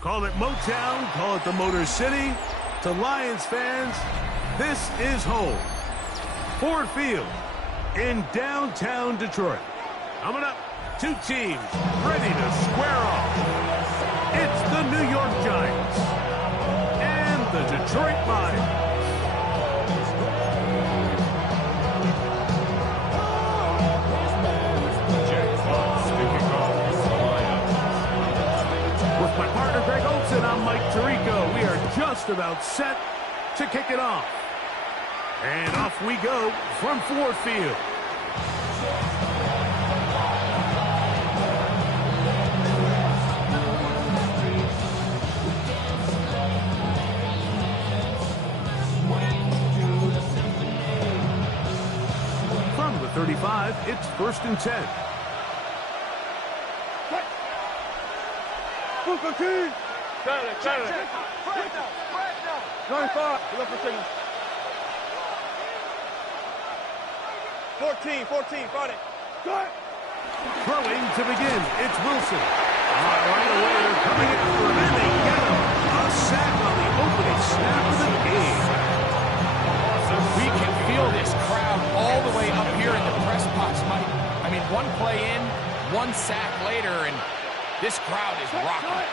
Call it Motown, call it the Motor City. To Lions fans, this is home. Ford Field in downtown Detroit. Coming up, two teams ready to square off. It's the New York Giants and the Detroit Lions. With my partner Greg Olson, I'm Mike Tirico. We are just about set to kick it off. And off we go from Ford Field. From the 35, it's 1st and 10. Got it. 95. Look for signal. 14. Fight it. Throwing to begin. It's Wilson. Right away, they're coming after him, and they get him. A sack on the opening snap of the game. We can feel this crowd all the way up here in the press box, Mike. I mean, one play in, one sack later, and this crowd is rocking.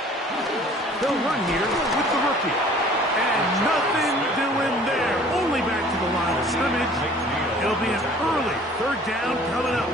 They'll run here with the rookie. And nothing doing there. Only back to the line of scrimmage. It'll be an early 3rd down coming up.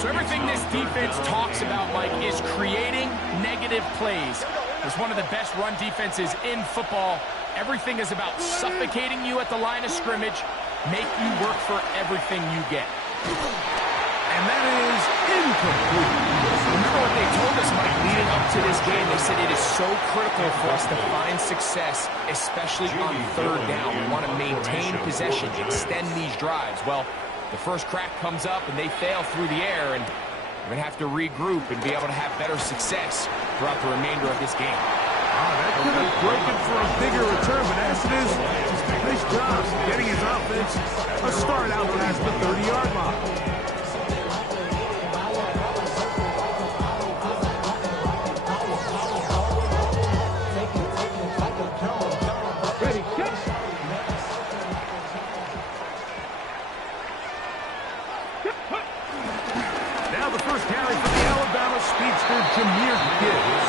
So everything this defense talks about, Mike, is creating negative plays. It's one of the best run defenses in football. Everything is about suffocating you at the line of scrimmage, make you work for everything you get. And that is incomplete. Remember what they told us, Mike, leading up to this game. They said it is so critical for us to find success, especially on 3rd down. We want to maintain possession, extend these drives. Well, the first crack comes up and they fail through the air, and we're going to have to regroup and be able to have better success throughout the remainder of this game. That could have broken for a bigger return, but as it is, nice job getting his offense a start out past the 30-yard line. Now the first carry for the Alabama speedster, Jahmyr Gibbs.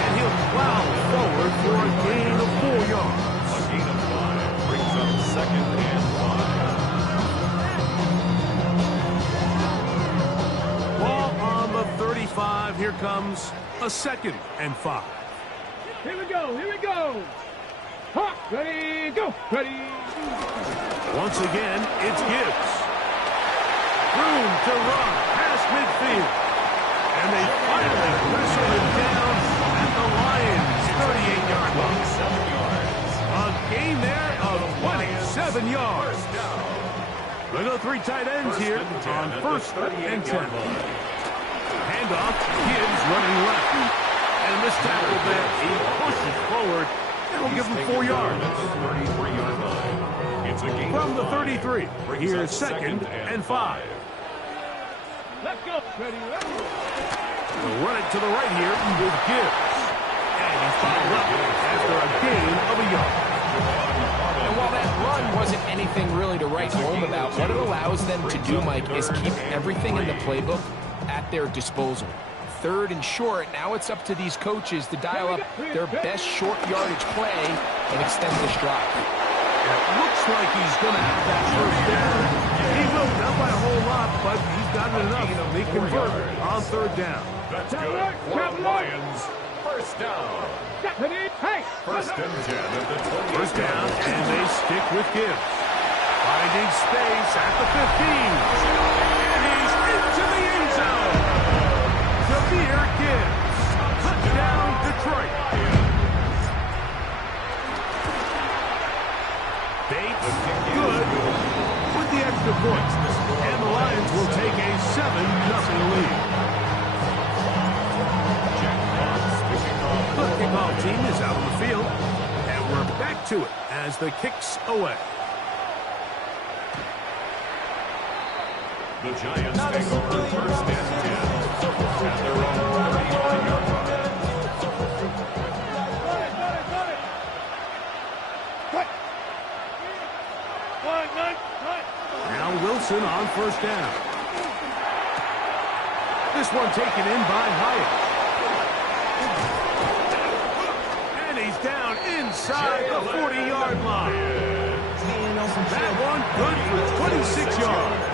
And he'll plow forward for a gain of 4 yards. A gain of 5 brings up 2nd and 5. Ball on the 35. Here comes a 2nd and 5. Here we go. Hawk, ready, go. Ready. Once again, it's Gibbs. Room to run past midfield. And they finally wrestle him down at the Lions' 38-yard line. 7 yards. A gain there of 27 yards. We'll go 3 tight ends here on 1st and 10. Handoff, Gibbs running left. And this tackle there, he pushes forward. And will give him 4 yards. 33-yard line. It's a gain From the 33, here's 2nd and 5. Let's go. Ready. They'll run it to the right here with Gibbs. And he's followed up after a gain of a yard. And while that run wasn't anything really to write home about, what it allows them to do, Mike, is keep everything in the playbook at their disposal. 3rd and short, now it's up to these coaches to dial up their best short yardage play and extend this drive. It looks like he's going to have that 1st down. He will, not by a whole lot, but he's got enough to be converted on 3rd down. That's good for Lions. 1st down. Hey. 1st and 10 at the 28. 1st down, and they stick with Gibbs. Finding space at the 15. And he's into the end zone. Jahmyr Gibbs. Touchdown, Detroit. Bates, good with the extra point. And the Lions will take a 7-0 lead. The kickoff team is out on the field. And we're back to it as the kick's away. The Giants take over 1st and 10 at their own 35-yard line. Now Wilson on first down. This one taken in by Hyatt. And he's down inside the 40-yard line. That one good for 26 yards.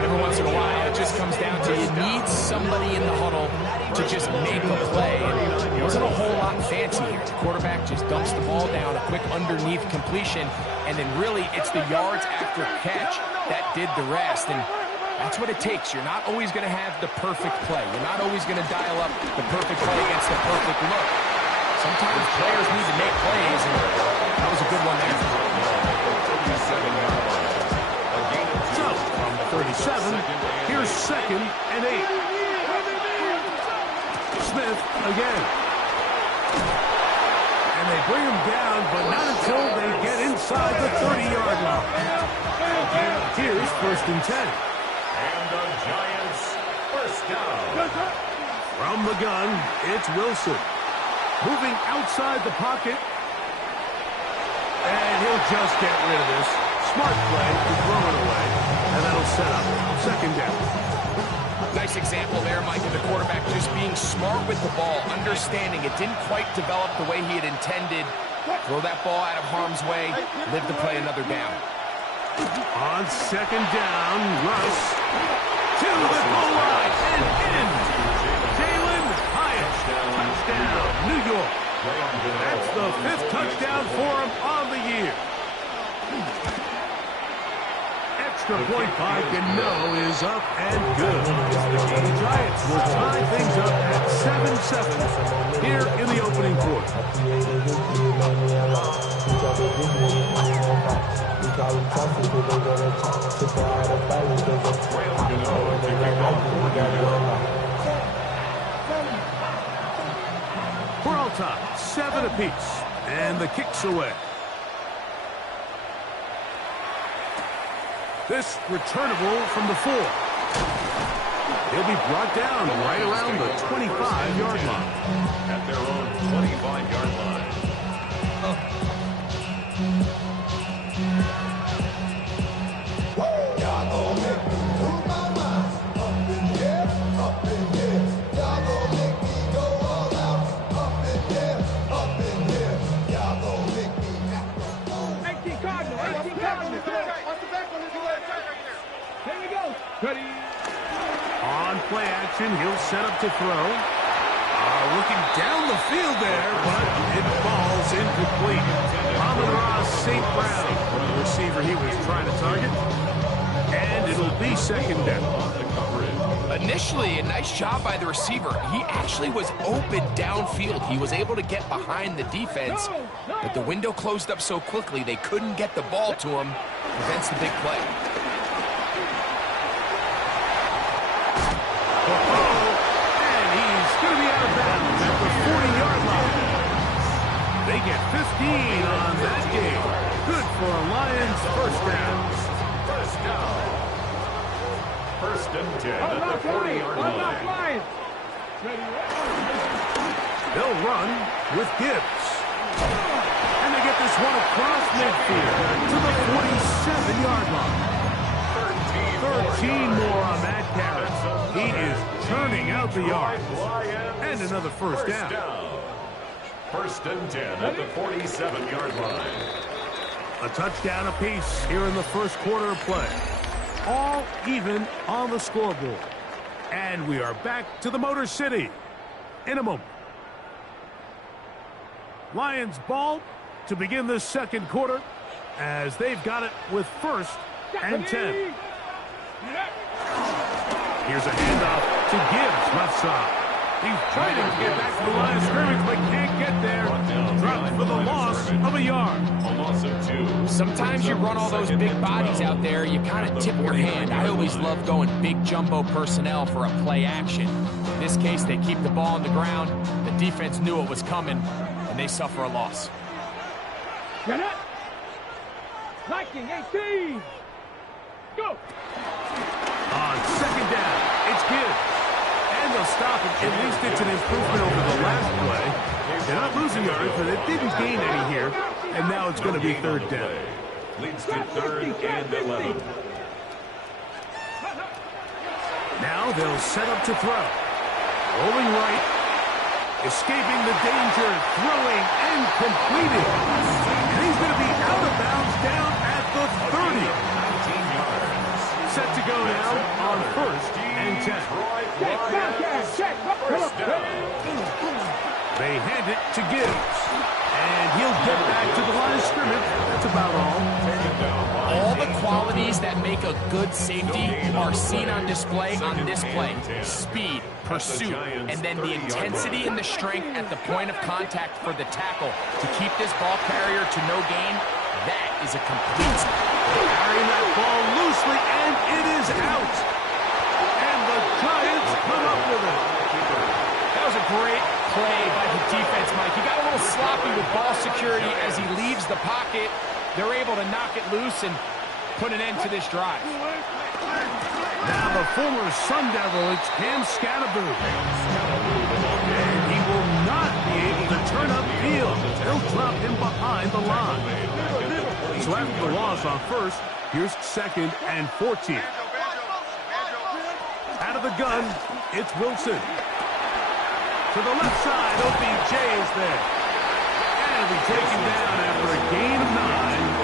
Every once in a while, it just comes down to you need somebody in the huddle to just make a play. And it wasn't a whole lot fancy here. The quarterback just dumps the ball down, a quick underneath completion, and then really it's the yards after catch that did the rest. And that's what it takes. You're not always going to have the perfect play. You're not always going to dial up the perfect play against the perfect look. Sometimes players need to make plays, and that was a good one there. So, from 37, here's 2nd and 8. Smith again. And they bring him down, but not until they get inside the 30-yard line. Here's 1st and 10. And the Giants first down. From the gun, it's Wilson. Moving outside the pocket. And he'll just get rid of this. Smart play to throw it away. And that'll set up 2nd down. Nice example there, Mike, of the quarterback just being smart with the ball, understanding it didn't quite develop the way he had intended. Throw that ball out of harm's way, live to play another down. On 2nd down, Russ to the goal line and in. Jalin Hyatt, touchdown, New York. That's the 5th touchdown for him on the year. Extra point by Gano is up and good. The Giants will tie things up at 7-7 here in the opening quarter. We're all tied, 7 apiece, and the kick's away. This returnable from the 4. He'll be brought down right around the 25-yard line. At their own 25-yard line. Ready. On play action, he'll set up to throw. Looking down the field there, but it falls incomplete. Amon-Ra St. Brown, the receiver he was trying to target. And it'll be 2nd down. Initially, a nice job by the receiver. He actually was open downfield. He was able to get behind the defense, but the window closed up so quickly they couldn't get the ball to him. Prevents the big play. And he's going to be out of bounds at the 40-yard line. They get 15 on that game. Good for a Lions first down. First down. 1st and 10 at the 40-yard line. They'll run with Gibbs. And they get this one across midfield to the 47-yard line. 13 more on that carry. He is turning out the yard. And another first down. 1st and 10 at the 47-yard line. A touchdown apiece here in the first quarter of play. All even on the scoreboard. And we are back to the Motor City in a moment. Lions ball to begin this 2nd quarter as they've got it with 1st and 10. Here's a handoff to Gibbs, left side. He's trying to get back to the line of scrimmage, but can't get there. Dropped for the loss of a yard. A loss of 2. Sometimes you run all those big bodies out there, you kind of tip your hand. I always love going big jumbo personnel for a play action. In this case, they keep the ball on the ground. The defense knew it was coming, and they suffer a loss. Get it. Viking 18. Go. On 2nd down, it's Gibbs. And they'll stop it. At least it's an improvement over the last play. They're not losing yards, but it didn't gain any here. And now it's going to be 3rd down. leads to 3rd and 11. Now they'll set up to throw. Rolling right. Escaping the danger. Throwing and completing. And he's going to be out of bounds down at the 30. 19 yards. Set to go now on 1st and 10. First down. They hand it to Gibbs. And he'll get back to the line of scrimmage. That's about all. All the qualities that make a good safety are seen on display on this play. Speed, pursuit, and then the intensity and the strength at the point of contact for the tackle to keep this ball carrier to no gain. That is a complete stop. Carrying that ball loosely, and it is out. And the Giants come up with it. That was a great play by the defense, Mike. He got a little sloppy with ball security as he leaves the pocket. They're able to knock it loose and put an end to this drive. Now the former Sun Devil, it's Cam Scatterboo. And he will not be able to turn up field. They'll drop him behind the line. So after the loss on 1st, here's 2nd and 14. Out of the gun, it's Wilson. To the left side, OBJ is there. And he'll be taken down after a gain of 9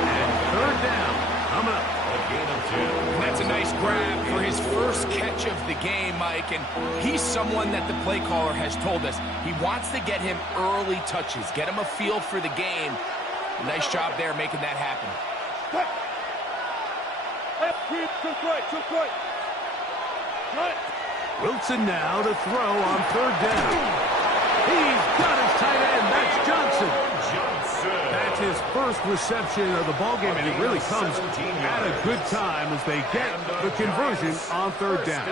and 3rd down. Coming up. A gain of 2. And that's a nice grab for his first catch of the game, Mike. And he's someone that the play caller has told us he wants to get him early touches, get him a feel for the game. Nice job there making that happen. Wilson now to throw on 3rd down. He's got his tight end. That's Johnson. That's his first reception of the ballgame, and it really comes at a good time as they get the conversion on 3rd down.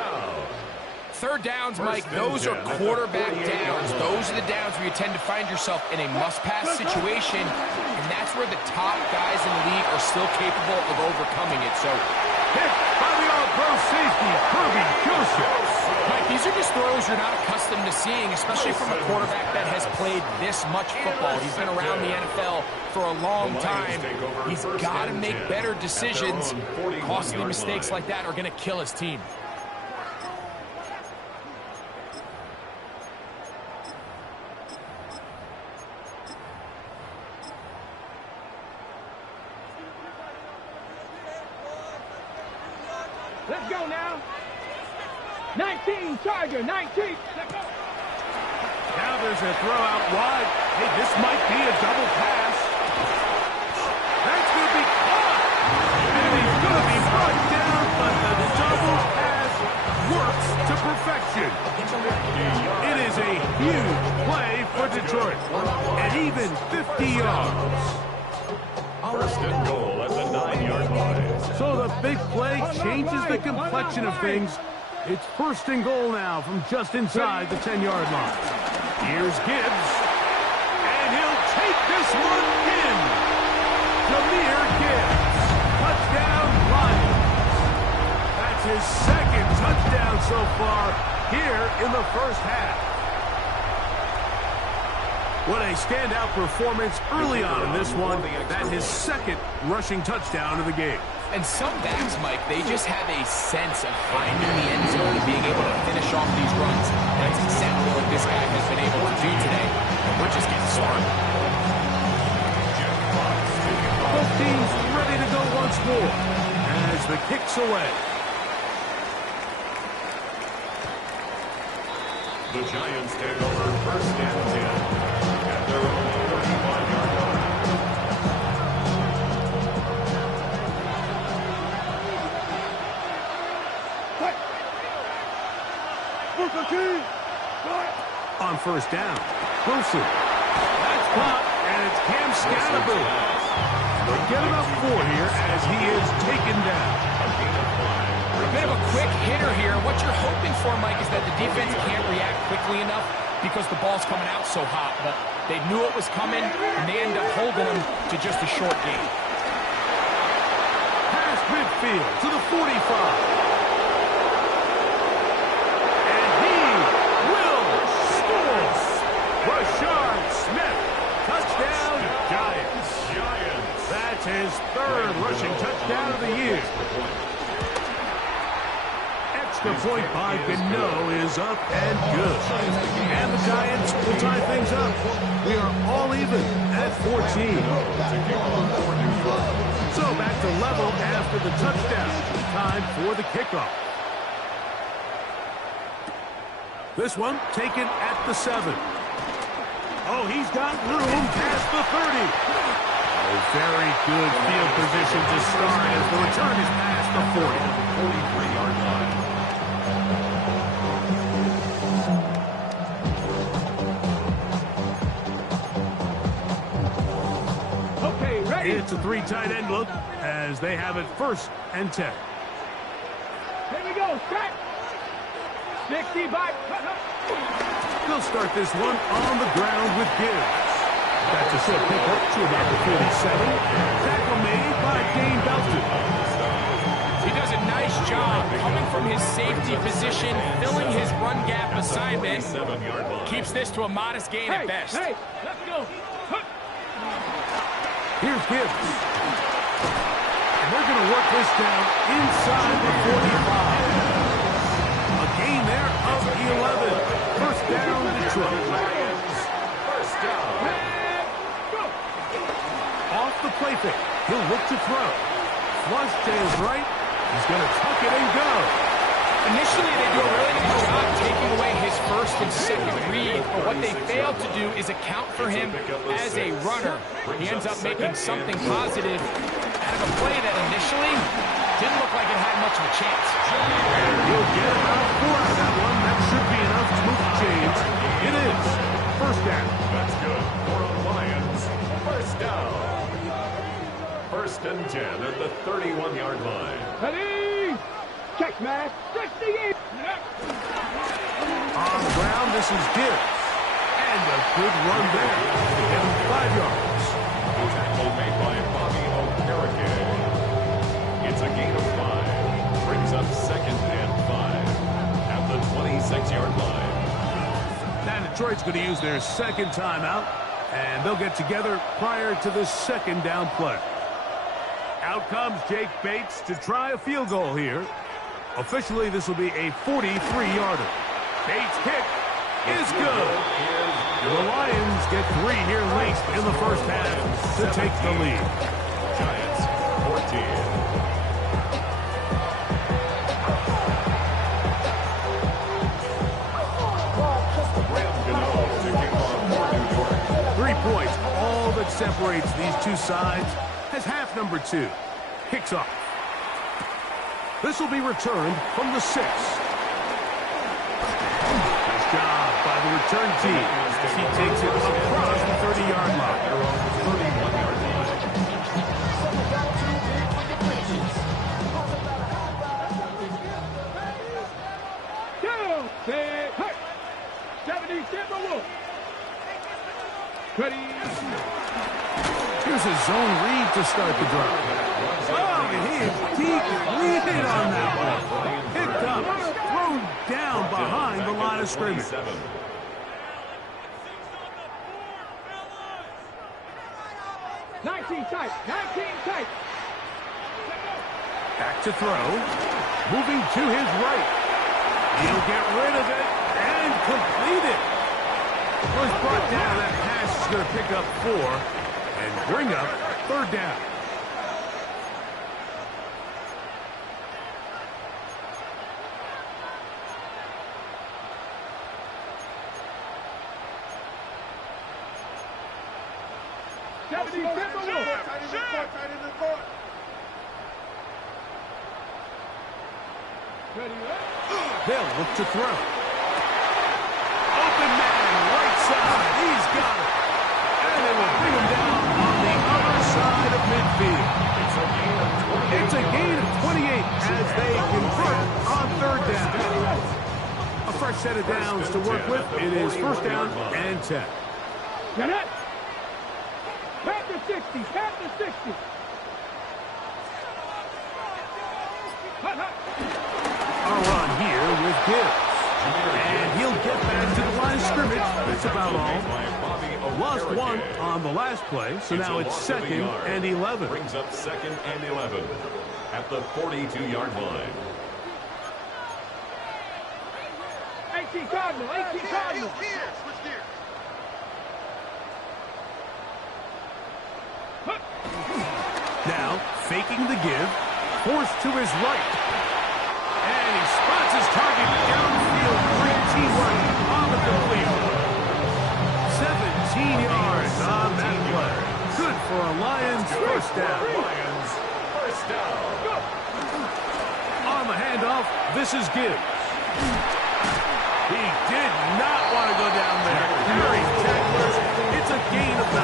3rd downs, Mike, those are quarterback downs. Those are the downs where you tend to find yourself in a must-pass situation, and that's where the top guys in the league are still capable of overcoming it. So, hit by the all-pro safety, Kirby Joseph. Mike, these are just throws you're not accustomed to seeing, especially from a quarterback that has played this much football. He's been around the NFL for a long time. He's got to make better decisions. Costly mistakes like that are going to kill his team. Let's go now. 19, Charger, 19. Now there's a throw out wide. Hey, this might be a double pass. That's going to be caught. And he's going to be brought down, but the double pass works to perfection. It is a huge play for Detroit. And even 50 yards. First and goal at the 9-yard line. So the big play changes the complexion of things. It's 1st and goal now from just inside the 10-yard line. Here's Gibbs. And he'll take this one in. Jahmyr Gibbs. Touchdown, Lions. That's his 2nd touchdown so far here in the first half. What a standout performance early on in this one. That his 2nd rushing touchdown of the game. And some backs, Mike, they just have a sense of finding the end zone and being able to finish off these runs. That's exactly what this guy has been able to do today. And we're just getting started. Both teams ready to go once more as the kick's away. The Giants take over 1st and 10 at their own 31-yard line. On 1st down, Wilson. That's caught, and it's Cam Scatterboo. They'll get him up 4 here as he is taken down. A bit of a quick hitter here. What you're hoping for, Mike, is that the defense can't react quickly enough because the ball's coming out so hot. But they knew it was coming, and they end up holding him to just a short gain. Past midfield to the 45. Rashard Smith, touchdown, Giants. That's his third rushing touchdown of the year. Extra point by Gano is up and good. And the Giants will tie things up. We are all even at 14. So back to level after the touchdown. Time for the kickoff. This one taken at the 7. Oh, he's got room past the 30. Oh, very good field position to start as the return is past the 40. 43-yard line. Okay, ready? It's a 3 tight end look as they have it 1st and 10. Here we go, set. 65. They'll start this one on the ground with Gibbs. That's a short pickup to about the 47. Tackle made by Dane Belton. He does a nice job coming from his safety position, filling his run gap assignment. Keeps this to a modest gain at best. Hey, let's go. Here's Gibbs. And they're going to work this down inside the 45. A gain there of 11. First down, Detroit. First down. Off the play fake. He'll look to throw. Flush to his right. He's going to tuck it and go. Initially, they do a really good job taking away his first and second read, but what they fail to do is account for him as a runner. He ends up making something positive out of a play that initially didn't look like it had much of a chance. And he'll get about 4 out of that one. That should be enough to move the chains. It is. First down. That's good for the Lions. First down. 1st and 10 at the 31-yard line. Ready? Check, man. 68. On the ground, this is Gibbs. And a good run there to get him 5 yards. Tackle made by Bobby Okereke. It's a gain of 5. Brings up 2nd and 5 at the 26-yard line. Now Detroit's going to use their 2nd timeout, and they'll get together prior to the 2nd down play. Out comes Jake Bates to try a field goal here. Officially, this will be a 43-yarder. Bates' kick is good. The Lions get 3 here late in the first half to take the lead. Giants 14. 3 points, all that separates these two sides, as half number 2 kicks off. This will be returned from the 6. Nice job by the return team as he takes it across the 30-yard line. 31-yard line. 77. Ready? Here's a zone read to start the drive. Oh, he is deep lead on that one. Picked up, thrown down behind the line of scrimmage. 19 tight. 19 tight. Back to throw. Moving to his right. He'll get rid of it and complete it. Was brought down. That pass is going to pick up 4 and bring up 3rd down. They'll look to throw. Open man, right side. He's got it. And they will bring him down on the other side of midfield. It's a gain of 28 as they convert on 3rd down. A fresh set of downs to work with. It is 1st down and 10. Get it? Pat the 60. Pat the 60. A run here with Gibbs. And he'll get back to the line of scrimmage. That's about all. Lost 1 punt on the last play, so now it's 2nd and 11. Brings up 2nd and 11 at the 42-yard line. 18 Cardinal, 18 Cardinal. Now, faking the give, forced to his right. And he spots his target downfield. Great teamwork on the complete. 17 yards on that play. Good for a Lions first down. Lions first down. On the handoff, this is Gibbs. He did not want to go down there. Very tackless. It's a gain of 9.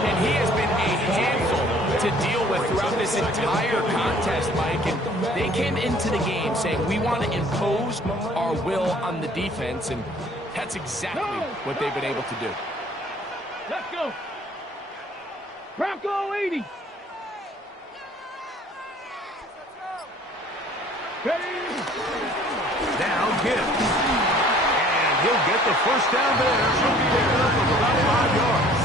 And he has been a handful to deal with throughout this entire contest, Mike. And they came into the game saying, we want to impose our will on the defense, and that's exactly what they've been able to do. Let's go. Bronco 80. Now Gibbs. And he'll get the first down there. He'll be picked up of about 5 yards.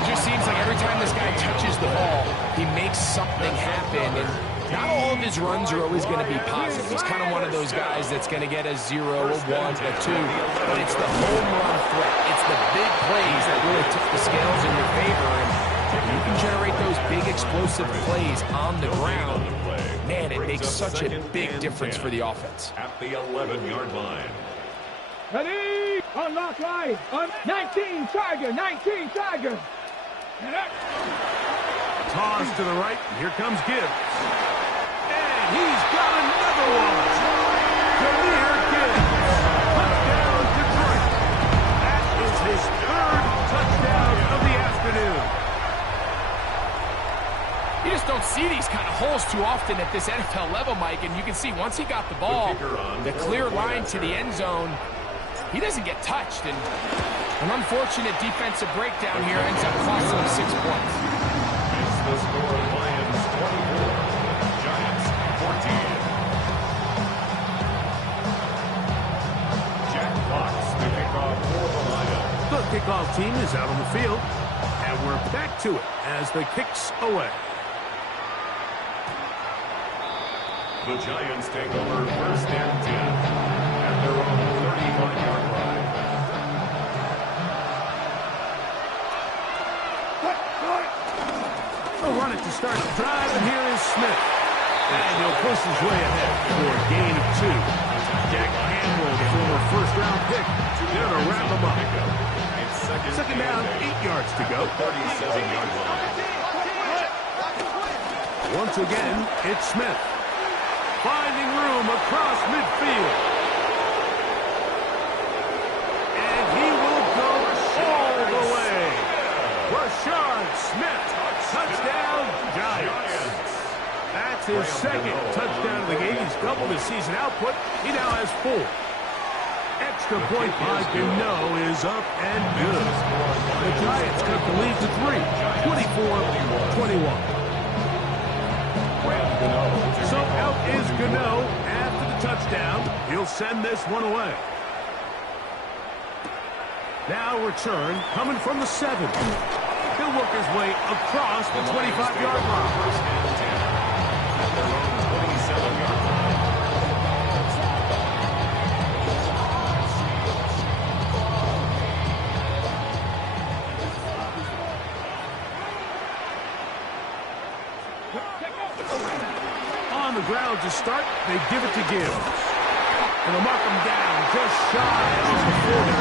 It just seems like every time this guy touches the ball, he makes something happen. And not all of his runs are always going to be positive. He's kind of one of those guys that's going to get a 0, a 1, a 2. But it's the home run threat. It's the big plays that really tip the scales in your favor. And you can generate those big explosive plays on the ground. Man, it makes such a big difference for the offense. At the 11-yard line. Ready? Unlock line. 19 Tiger, 19 Tiger. Toss to the right. Here comes Gibbs. And he's got another one. Jahmyr Gibbs. Touchdown Detroit. That is his 3rd touchdown of the afternoon. You just don't see these kind of holes too often at this NFL level, Mike, and you can see once he got the ball, the clear line to the end zone, he doesn't get touched, and an unfortunate defensive breakdown here ends up costing him 6 points. It's the score, Lions 24, Giants 14. Jack Fox, the kickoff for the Lions. The kickoff team is out on the field, and we're back to it as the kick's away. The Giants take over 1st and 10 at their own 35-yard line. They'll run it to start the drive, and here is Smith. And he'll push his way ahead for a gain of 2. Jack Campbell, the former first-round pick, there to wrap him up. Second down, 8 yards to go. 37-yard line. Once again, it's Smith. Finding room across midfield. And he will go all the way. Rashard Smith, touchdown Giants. That's his 2nd touchdown of the game. He's doubled his season output. He now has 4. Extra point by Gano is up and good. The Giants cut the lead to 3, 24-21. So out is Gano after the touchdown. He'll send this one away. Now return coming from the 7. He'll work his way across the 25-yard line. First and 10 at their own 27-yard line. On the ground to start, they give it to Gibbs. And they'll mark him down just shy of the 40.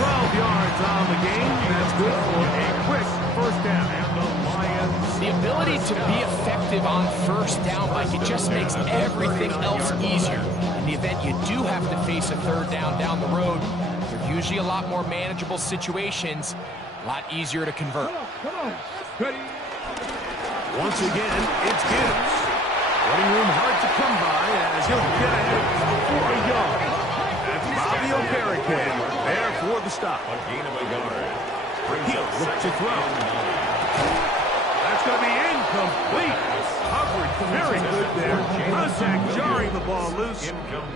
12 yards on the game. That's good for a quick first down. And the Lions. The ability to be effective on first down, Mike, it just makes everything else easier. In the event you do have to face a 3rd down the road, they're usually a lot more manageable situations, a lot easier to convert. Come on. Ready? Once again, it's Gibbs. Running room hard to come by as he'll get ahead for a yard. That's Bobby Okereke there for the stop. A gain of a yard. Brings He'll up look to 2nd throw. and 9. That's going to be incomplete. complete. Coverage very good there. Contact jarring the ball loose.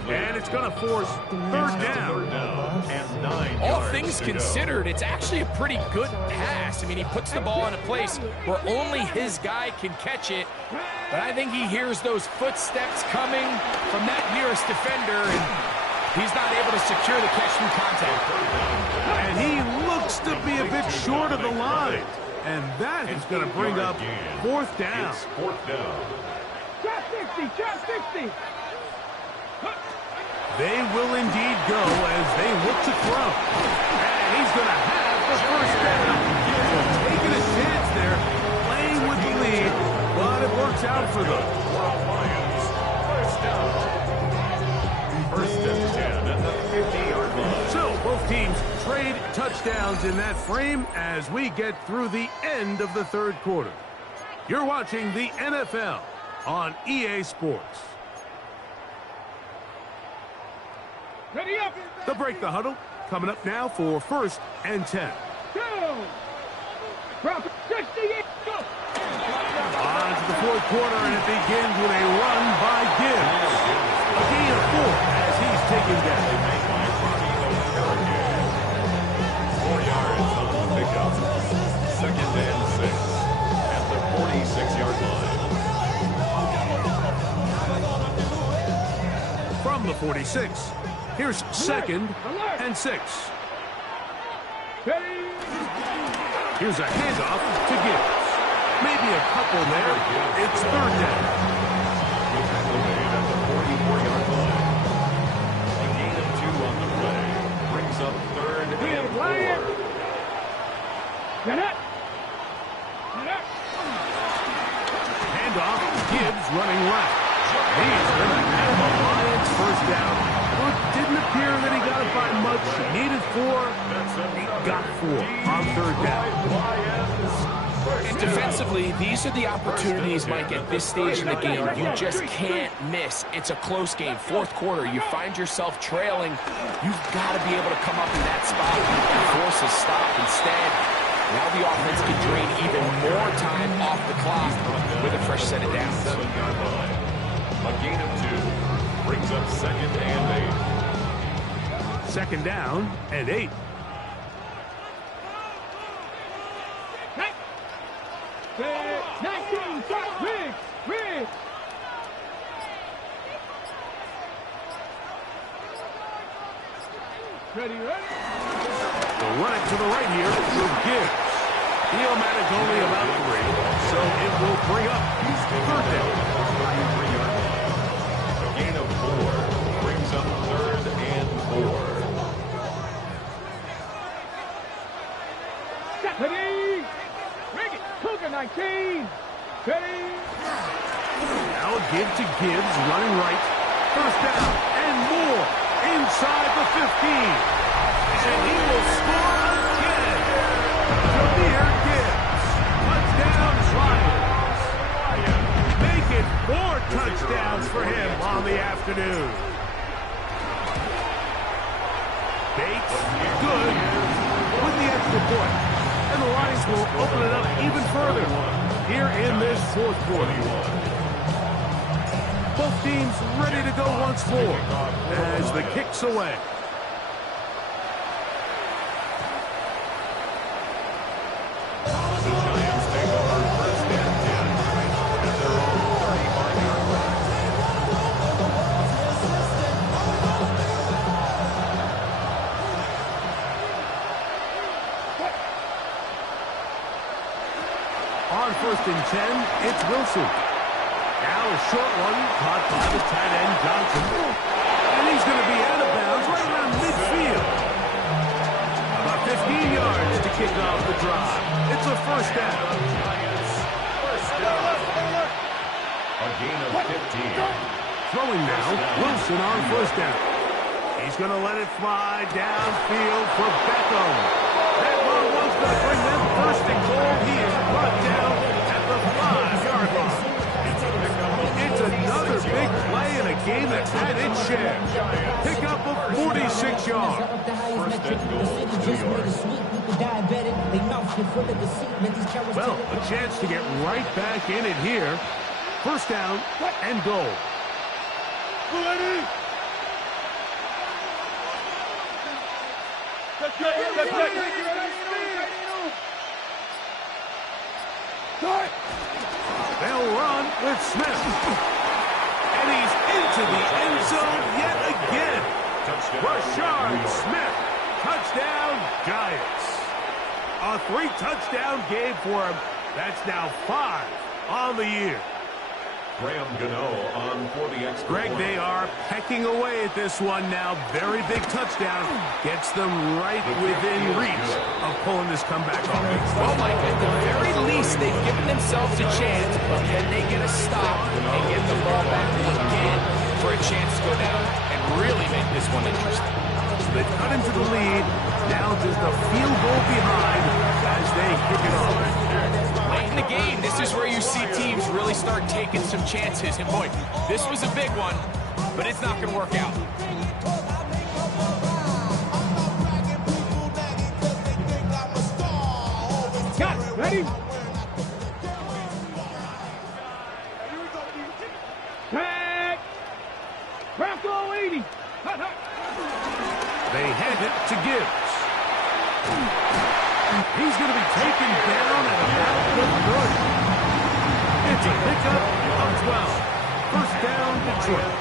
And it's going to force third down. And 9 All yards things to go. considered, it's actually a pretty good pass. I mean, he puts the ball in a place where only his guy can catch it. But I think he hears those footsteps coming from that nearest defender, and he's not able to secure the catch through contact. And he looks to be a bit short of the line. And that is going to bring up fourth down. It's fourth down. Drop 60, drop 60. They will indeed go as they look to throw. And he's going to have the first down. So taking a chance there, playing with the lead, but it works out for them. Lions, first down. First and 10 at the 50-yard line. So both teams trade touchdowns in that frame as we get through the end of the third quarter. You're watching the NFL on EA Sports. Ready up. The break the huddle coming up now for first and 10. Go. Drop 68. Go. On to the fourth quarter, and it begins with a run by Gibbs. A gain of 4 as he's taken down. Made by Bobby Okereke. 4 yards on the pickup. Second and 6 at the 46-yard line. From the 46, here's second and 6. Ready. Here's a handoff to Gibbs. Maybe a couple there. It's third down. At the 44-yard line. A gain of 2 on the play. Brings up third and 4. Get it. Get it. Handoff, Gibbs running left. He's going to have the Lions first down. Well, it didn't appear that he got it by much. He needed 4. He got 4 on third down. And defensively, these are the opportunities, Mike, at this stage in the game you just can't miss. It's a close game. Fourth quarter, you find yourself trailing. You've got to be able to come up in that spot and force a stop. Instead, now the offense can drain even more time off the clock with a fresh set of downs. A gain of 2 brings up second and 8. Second down and 8. Hey. 19. Stop. Riggs. Riggs. Ready, ready. They'll run it to the right here with Gibbs. He'll manage only about 3, so it will bring up third down. A gain of 4 brings up third and 4. Ready. Rig it. Cougar 19. Ready. Now a give to Gibbs, running right. First down and more inside the 15. And he will score again. Jahmyr Gibbs. Touchdown, Lions. Make it 4 touchdowns for him on the afternoon. Bates, good, with the extra point. And the Lions will open it up even further here in this fourth quarter. Both teams ready to go once more as the kick's away. The Giants take over first and 10 at their own 35-yard line. On first and 10, it's Wilson. Now a short one caught by the tight end Johnson. And he's going to be out of bounds right around midfield. About 15 yards to kick off the drive. It's a first down. A gain of 15. Throwing now, Wilson on first down. He's going to let it fly downfield for Beckham. That long one's going to bring them first and goal. He is brought down at the 5-yard line. It's another big play in a game that's had its share. Pickup of 46 yards. First and goal, 2 yards. Well, a chance to get right back in it here. First down and goal. They'll run with Smith. And he's into the end zone yet again. Rashard Smith. Touchdown, Giants. A 3-touchdown game for him. That's now 5 on the year. Graham Gano on for the extra Greg, point. they are pecking away at this one now. Very big touchdown. Gets them right within reach of pulling this comeback off. Well, Mike, at the very least, they've given themselves a chance, but then they get a stop and get the ball back again for a chance to go down and really make this one interesting. So they cut into the lead. Now just a field goal behind as they kick it off. Late in the game, this is where you see teams really start taking some chances. And boy, this was a big one, but it's not going to work out. Got it. Ready? Tag. Bronco 80. Hut, hut. They hand it to Gibbs. He's going to be taken down at about the 30. It's a pickup of 12. First down, Detroit.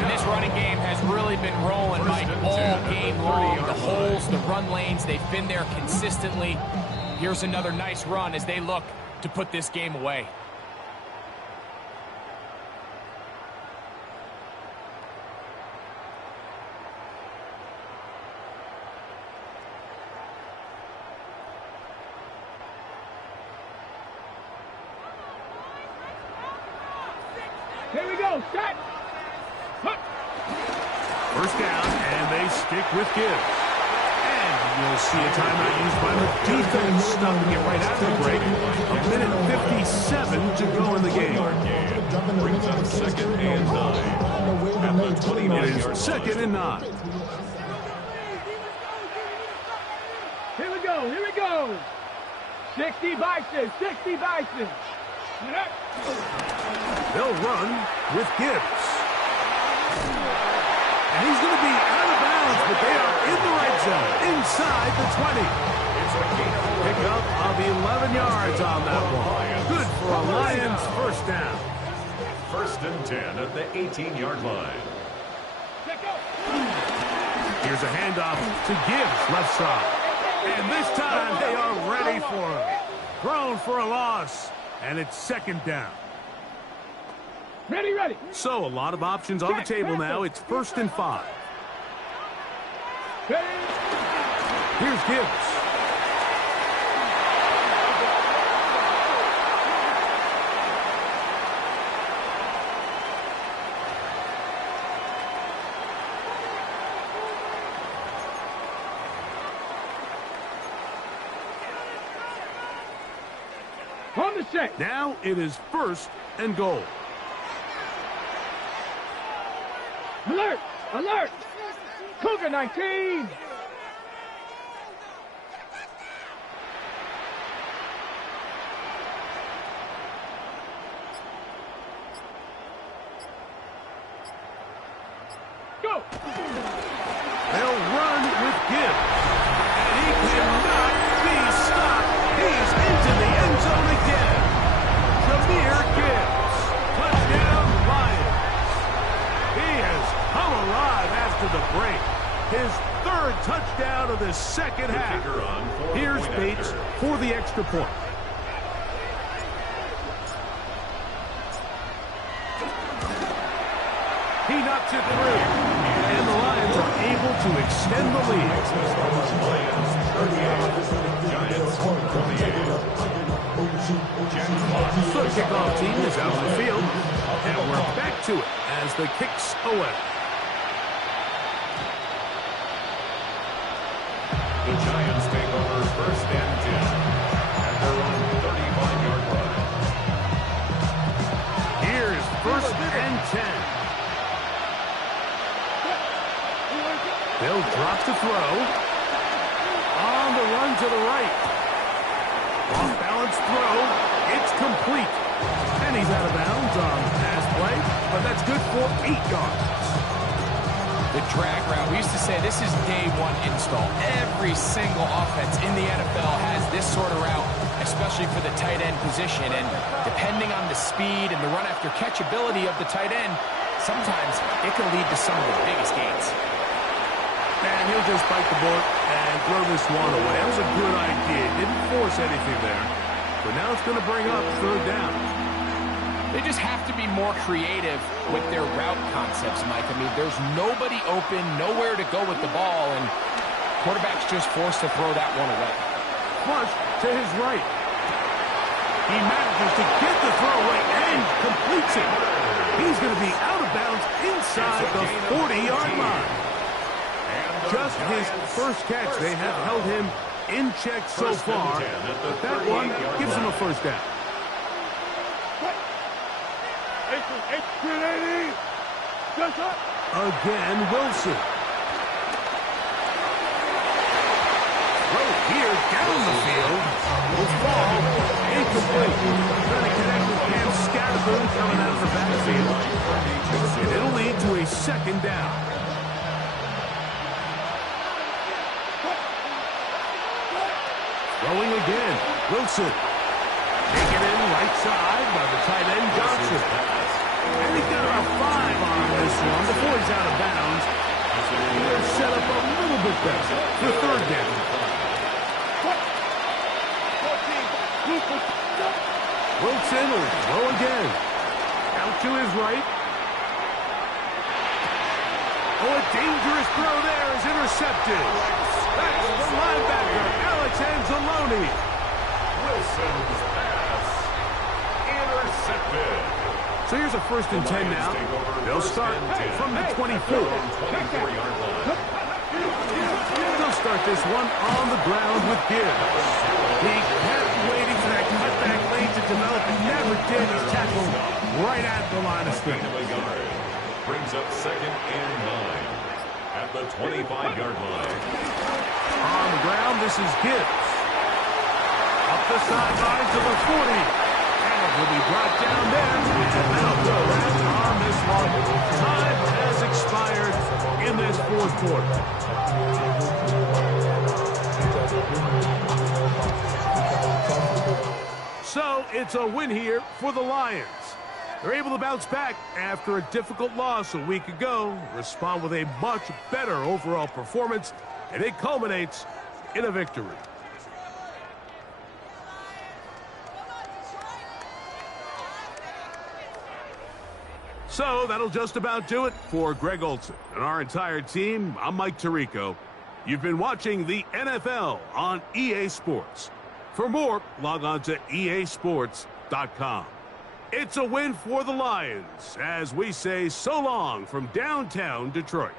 And this running game has really been rolling, Mike, all game long. The holes, the run lanes, they've been there consistently. Here's another nice run as they look to put this game away. Here we go. Set. Hut. First down, and they stick with Gibbs. And you'll see a timeout used by the defense, stuffing it right after the break. A minute 57 to go in the game. Brings up second and 9. At the 29 It yard is second and 9. Here we go. Here we go. 60 Bison. 60 Bison. They'll run with Gibbs. And he's going to be out of bounds, but they are in the red zone, inside the 20. Pick up of 11 yards on that one. Good for a Lions first down. First and 10 at the 18-yard line. Here's a handoff to Gibbs, left side. And this time they are ready for him. Thrown for a loss, and it's second down. Ready, ready. So a lot of options on the table now. It's first and 5. Here's Gibbs. On the set. Now it is first and goal. Alert! Alert! Cougar 19! Go! They'll run with Gibbs. And he cannot be stopped. He's into the end zone again. Jahmyr Gibbs. Touchdown, Lions. He has come alive after the break. His third touchdown of the second half. Here's Bates for the extra point. He knocks it through. And the Lions are able to extend the lead. So the kickoff team is out on the field. And we're back to it as the kicks away. The Giants take over first and 10 at their own 35-yard line. Here's first and 10. They'll drop to throw. On the run to the right. Off-balance throw. It's complete. And he's out of bounds on the pass play, but that's good for 8 yards. The drag route, we used to say this is day one install. Every single offense in the NFL has this sort of route, especially for the tight end position. And depending on the speed and the run after catch ability of the tight end, sometimes it can lead to some of the biggest gains. And he'll just bite the bullet and throw this one away. That was a good idea. Didn't force anything there. But now it's going to bring up 3rd down. They just have to be more creative with their route concepts, Mike. I mean, there's nobody open, nowhere to go with the ball, and quarterback's just forced to throw that one away. Flush to his right. He manages to get the throw away and completes it. He's going to be out of bounds inside the 40-yard line. Just his first catch. They have held him in check so far. But that one gives him a 1st down. Again, Wilson. Throw here down the field. Will fall. Incomplete. Trying to connect with Cam Scatterboom coming out of the backfield. And it'll lead to a 2nd down. Throwing again. Wilson. Taken in right side by the tight end Johnson. And he's got about 5 on this one before he's out of bounds. They're set up a little bit better for 3rd down. Wilson will throw again. Out to his right. Oh, a dangerous throw there is intercepted. That's the linebacker, Alex Anzalone. Wilson's pass intercepted. So here's a 1st and 10 now. They'll start from the 24. They'll start this one on the ground with Gibbs. He kept waiting for that cutback lane to develop and never did. He's tackled right at the line of scrimmage. Brings up 2nd and 9 at the 25-yard line. On the ground, this is Gibbs. Up the sidelines to the 40. Will be brought down there, and that'll go on this one. Time has expired in this 4th quarter. So it's a win here for the Lions. They're able to bounce back after a difficult loss a week ago, respond with a much better overall performance, and it culminates in a victory. So that'll just about do it for Greg Olsen and our entire team. I'm Mike Tirico. You've been watching the NFL on EA Sports. For more, log on to easports.com. It's a win for the Lions as we say so long from downtown Detroit.